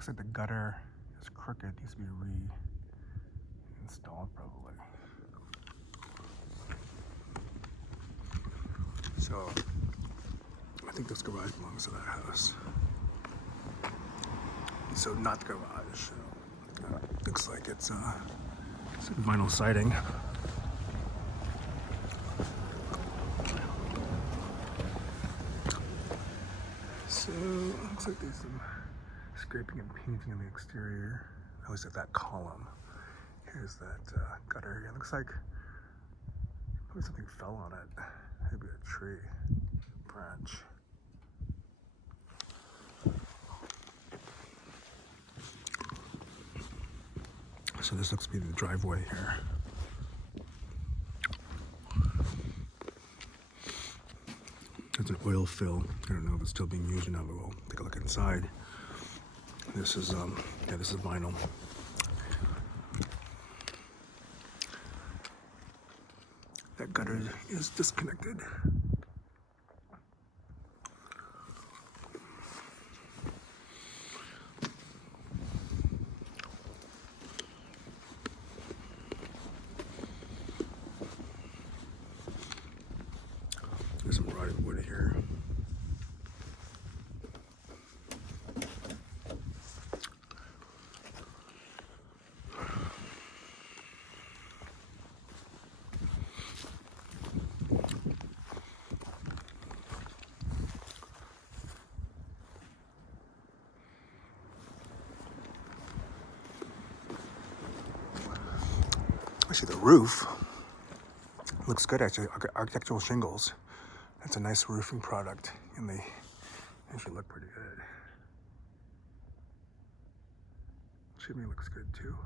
Looks like the gutter is crooked, needs to be reinstalled probably. So I think this garage belongs to that house. So not the garage. Looks like it's vinyl siding. So looks like there's some scraping and painting on the exterior. At least at that column. Here's that gutter. It looks like probably something fell on it. Maybe a tree branch. So this looks to be the driveway here. There's an oil fill. I don't know if it's still being used or not, but we'll take a look inside. This is this is vinyl. That gutter is disconnected. There's some rotted wood here. Actually, the roof looks good, actually. Architectural shingles. That's a nice roofing product, and they actually look pretty good. Chimney looks good too.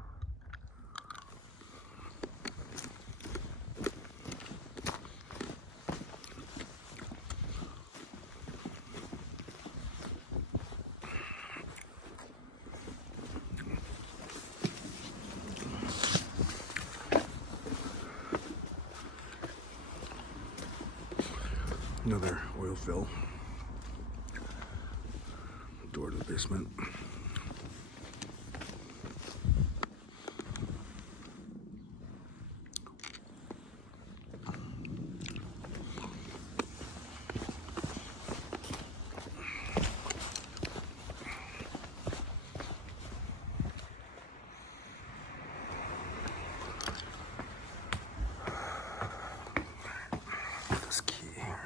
Another oil fill. Door to the basement. This key here.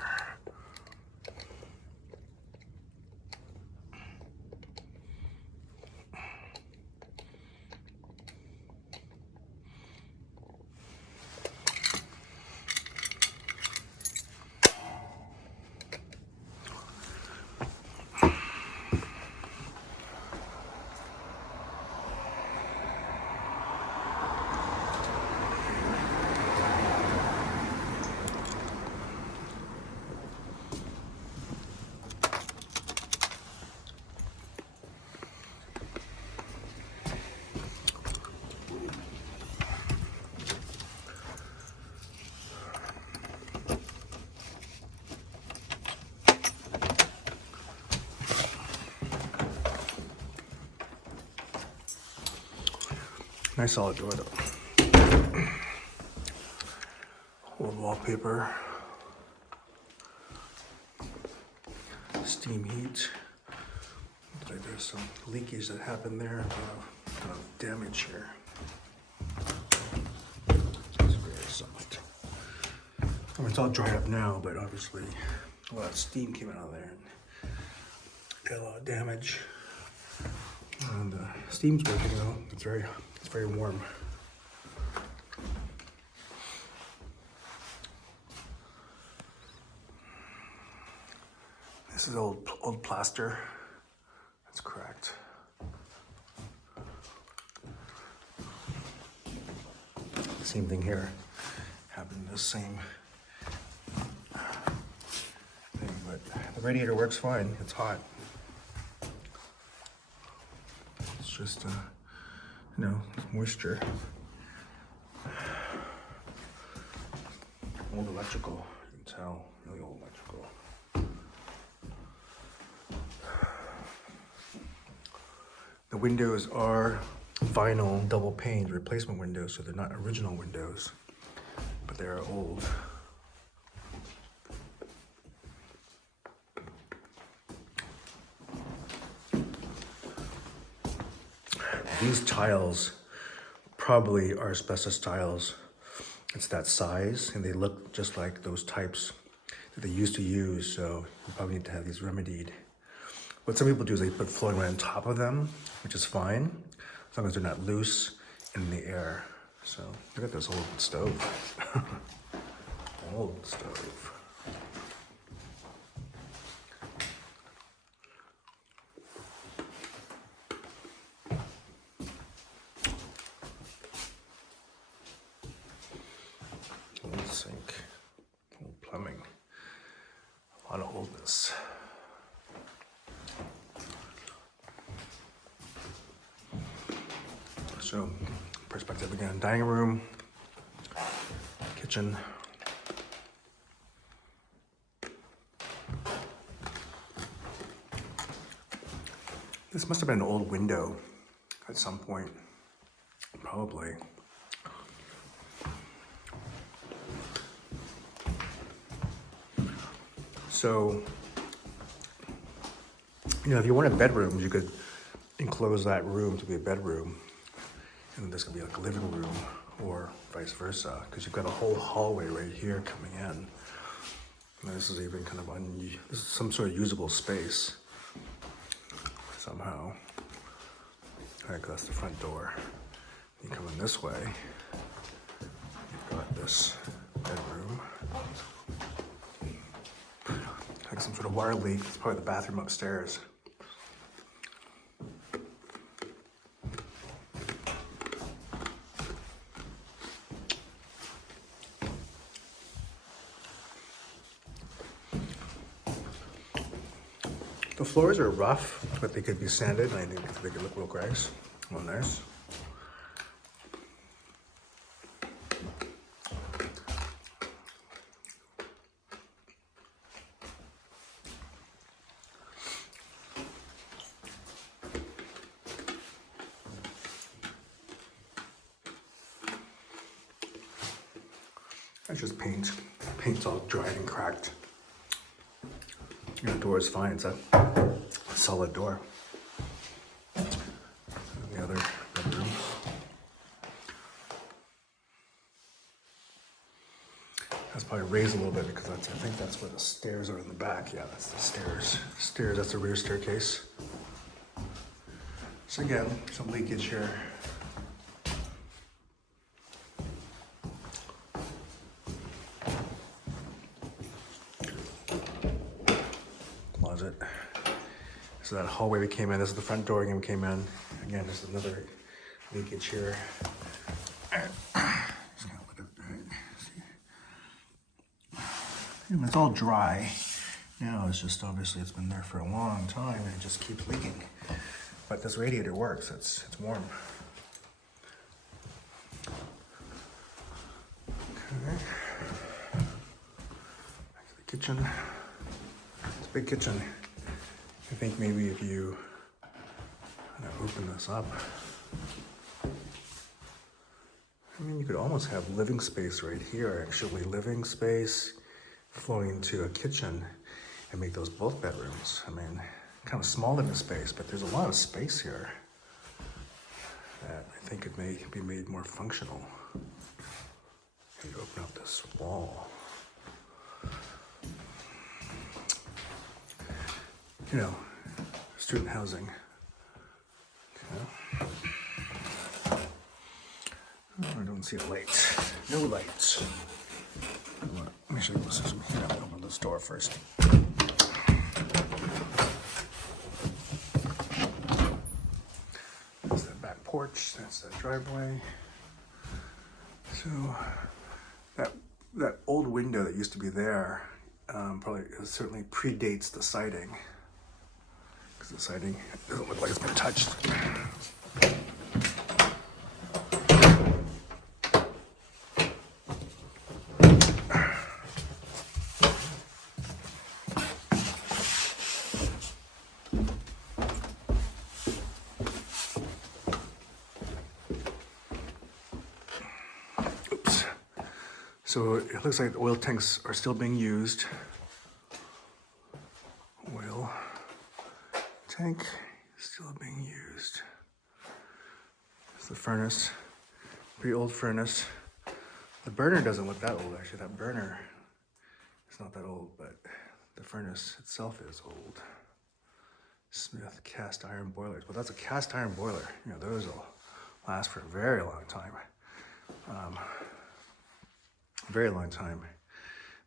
Nice solid door though. Old wallpaper. Steam heat. Looks like there's some leakage that happened there. Kind of damage here. It's very soft. I mean, it's all dried up now, but obviously a lot of steam came out of there and got a lot of damage. And steam's working though. It's very warm. This is old plaster. That's cracked. Same thing here. Happened the same thing, but the radiator works fine. It's hot. It's just moisture. Old electrical, you can tell, really old electrical. The The windows are vinyl double pane replacement windows, so they're not original windows, but they are old. These tiles probably are asbestos tiles. It's that size, and they look just like those types that they used to use, so you probably need to have these remedied. What some people do is they put flooring right on top of them, which is fine, as long as they're not loose and in the air. So look at this old stove. Old stove. Old sink, old plumbing, a lot of oldness. So, perspective again, dining room, kitchen. This must have been an old window at some point, probably. So, you know, if you wanted bedrooms, you could enclose that room to be a bedroom, and this could be like a living room, or vice versa, because you've got a whole hallway right here coming in. And this is even kind of this is some sort of usable space somehow. All right, that's the front door. You come in this way, you've got this bedroom. Like some sort of water leak. It's probably the bathroom upstairs. The floors are rough, but they could be sanded, and I think they could look real nice. Real nice. That's just paint. Paint's all dried and cracked. The door is fine. It's a solid door. And the other bedroom. That's probably raised a little bit because I think that's where the stairs are in the back. Yeah, that's the stairs. Stairs, that's the rear staircase. So again, some leakage here. Closet. So that hallway we came in, this is the front door again we came in. Again, there's another leakage here. Just gonna look at it. It's all dry. Now it's just obviously it's been there for a long time and it just keeps leaking. But this radiator works, it's warm. Okay. Back to the kitchen. It's a big kitchen. I think maybe if you open this up, I mean, you could almost have living space right here, actually living space flowing into a kitchen and make those both bedrooms. I mean, kind of small living space, but there's a lot of space here that I think it may be made more functional. And open up this wall. You know, student housing. Okay. Oh, I don't see a light. No lights. Let me show you this. I'm gonna open this door first. That's that back porch. That's that driveway. So that old window that used to be there probably certainly predates the siding. Because the siding doesn't look like it's been touched. So it looks like the oil tanks are still being used. Oil tank still being used. It's the furnace, pretty old furnace. The burner doesn't look that old actually. That burner is not that old, but the furnace itself is old. Smith cast iron boilers. Well, that's a cast iron boiler. You know, those will last for a very long time. Very long time.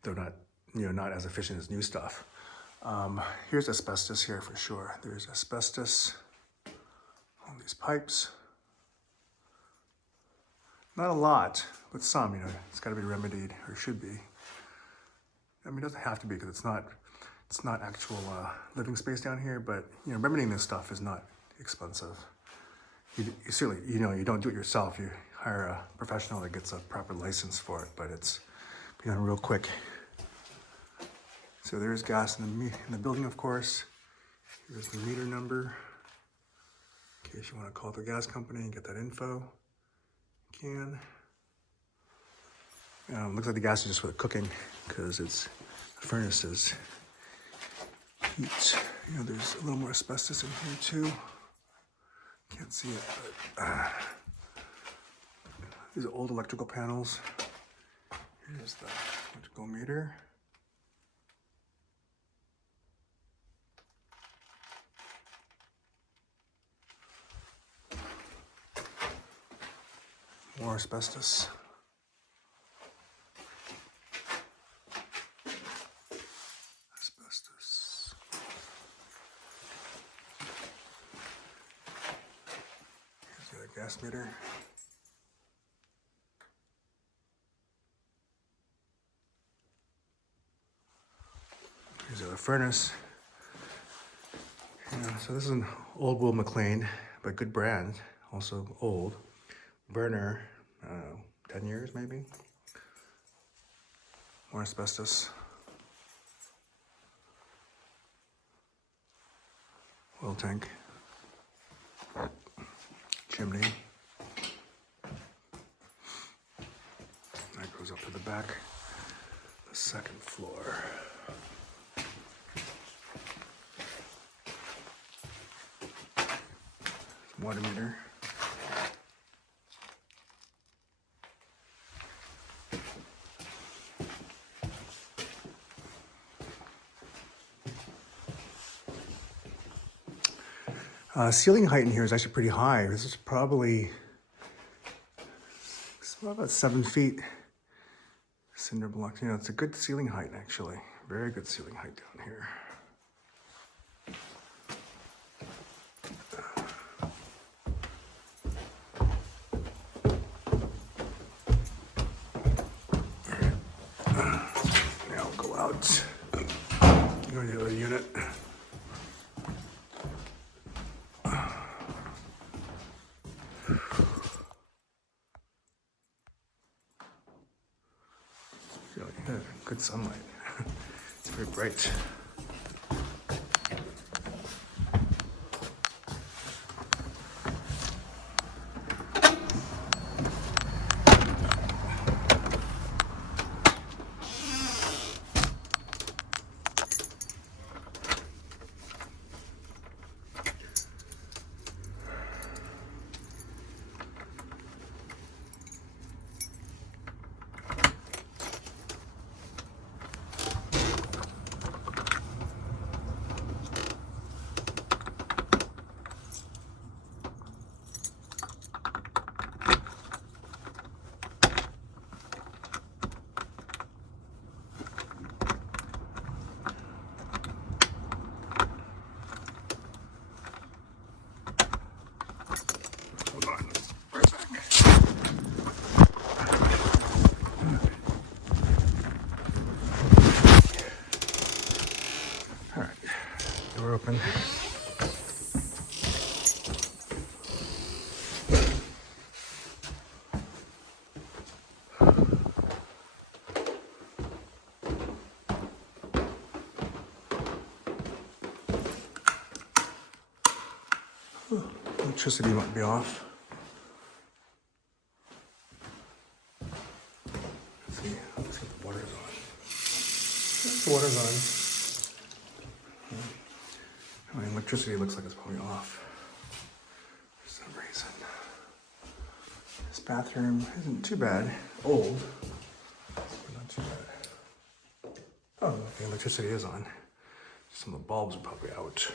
Though not, you know, not as efficient as new stuff. Here's asbestos here for sure. There's asbestos on these pipes. Not a lot, but some, you know, it's got to be remedied, or should be. I mean, it doesn't have to be because it's not actual living space down here, but, you know, remedying this stuff is not expensive. You certainly, you know, you don't do it yourself. You hire a professional that gets a proper license for it, but it's being done real quick. So there's gas in the building, of course. Here's the meter number. In case you want to call the gas company and get that info, you can. Looks like the gas is just for the cooking because it's the furnace is heat. You know, there's a little more asbestos in here too. Can't see it, but these are old electrical panels. Here's the electrical meter. More asbestos. Asbestos. Here's the other gas meter. Here's the other furnace. Yeah, so this is an old Will McLean, but good brand. Also old. Burner, I don't know, 10 years maybe. More asbestos. Oil tank. Chimney. That goes up to the back, the second floor. Water meter. Ceiling height in here is actually pretty high. This is probably about 7 feet. Cinder block. You know, it's a good ceiling height actually. Very good ceiling height down here. Now we'll go out. Go to the other unit. Yeah, good sunlight. It's very bright. Door open. Electricity might be off. Let's see. Water's on. The water's on. I mean, electricity looks like it's probably off for some reason. This bathroom isn't too bad. Old, but not too bad. Oh, the electricity is on. Some of the bulbs are probably out.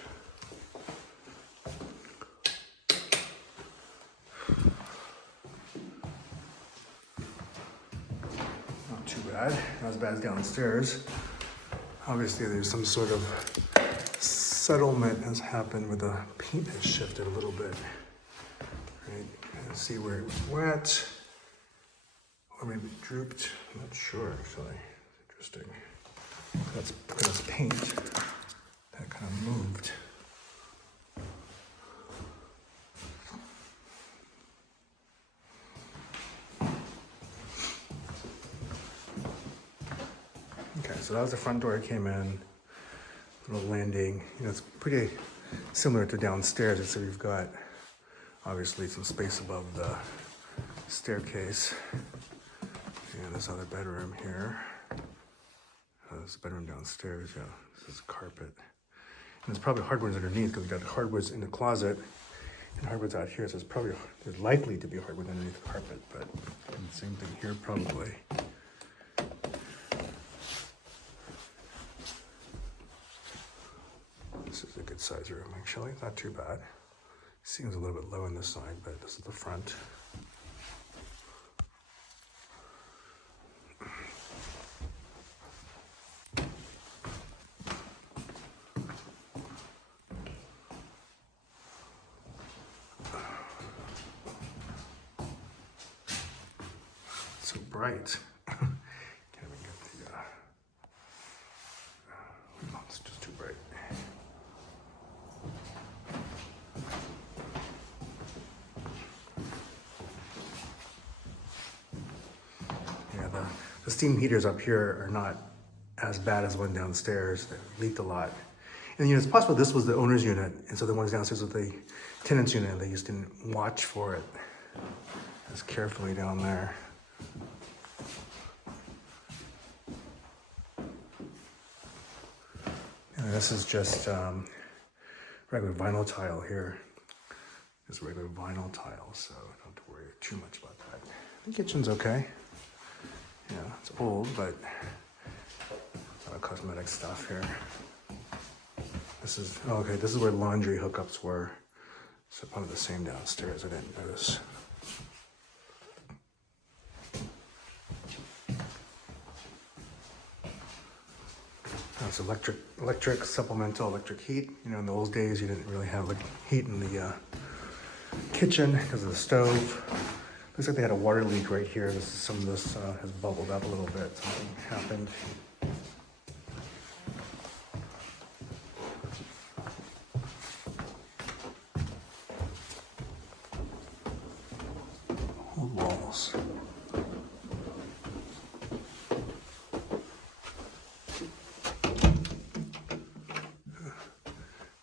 Not too bad. Not as bad as downstairs. Obviously, there's some sort of settlement has happened where the paint has shifted a little bit. Right? Let's see where it was wet. Or maybe it drooped. I'm not sure actually. It's interesting. That's because paint that kind of moved. Okay, so that was the front door I came in. Little landing. You know, it's pretty similar to downstairs, except we've got obviously some space above the staircase. And this other bedroom here. There's a bedroom downstairs, yeah. This is carpet. And there's probably hardwoods underneath because we got hardwoods in the closet and hardwoods out here. So there's likely to be hardwood underneath the carpet, but same thing here probably. This is a good size room actually, not too bad. Seems a little bit low on this side, but this is the front. So bright. Can't even get the, no, it's just too bright. Yeah, the steam heaters up here are not as bad as the one downstairs. They leaked a lot. And you know, it's possible this was the owner's unit, and so the ones downstairs with the tenant's unit, they just didn't watch for it as carefully down there. And this is just regular vinyl tile here. Just regular vinyl tile, so don't have to worry too much about that. The kitchen's okay. Yeah, it's old, but a lot of cosmetic stuff here. This is, oh, okay, this is where laundry hookups were. So probably the same downstairs, I didn't notice. That's electric, supplemental electric heat. You know, in the old days, you didn't really have heat in the kitchen because of the stove. Looks like they had a water leak right here. Some of this has bubbled up a little bit. Something happened. Old walls.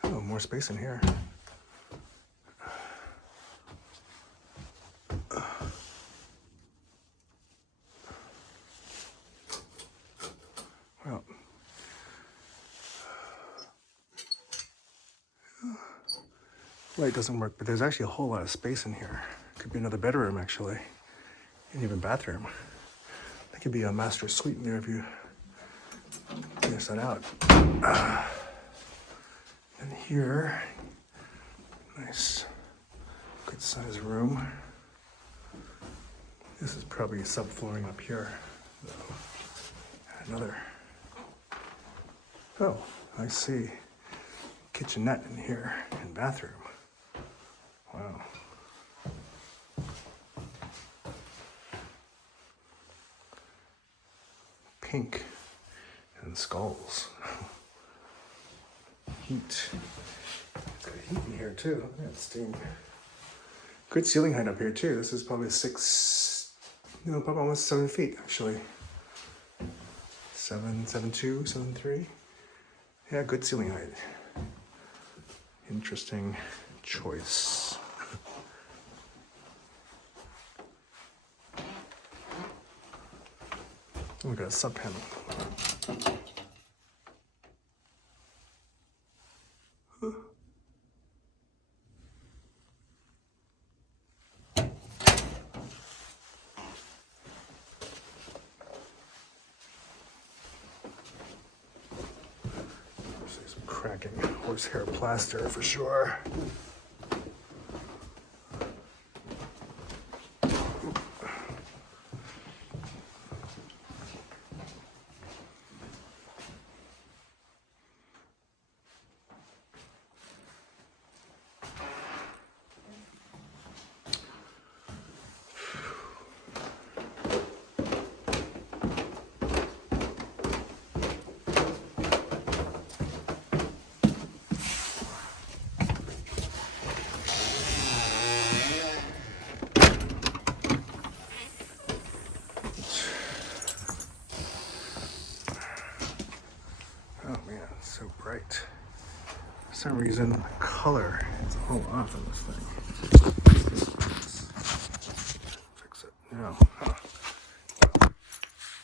Oh, more space in here. Well, light doesn't work, but there's actually a whole lot of space in here. Could be another bedroom, actually, and even bathroom. That could be a master suite in there if you finish that out. And here, nice, good size room. This is probably subflooring up here. So, another. Oh, I see. Kitchenette in here and bathroom. Wow. Pink and skulls. Heat. It's got heat in here too. Look at that steam. Good ceiling height up here too. This is probably probably almost 7 feet actually. 7.2, 7.3. Yeah, good ceiling height. Interesting choice. Look at a sub panel. Some cracking horsehair plaster for sure. Oh man, it's so bright. For some reason, the color is all off on this thing. Fix it. No. Huh.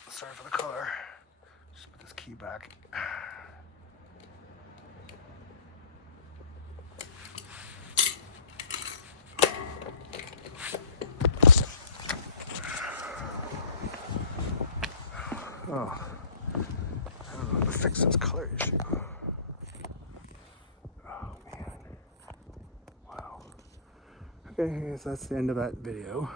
Sorry for the color. Just put this key back. Oh. I don't know how to fix this color issue. Oh man. Wow. Okay, I guess that's the end of that video.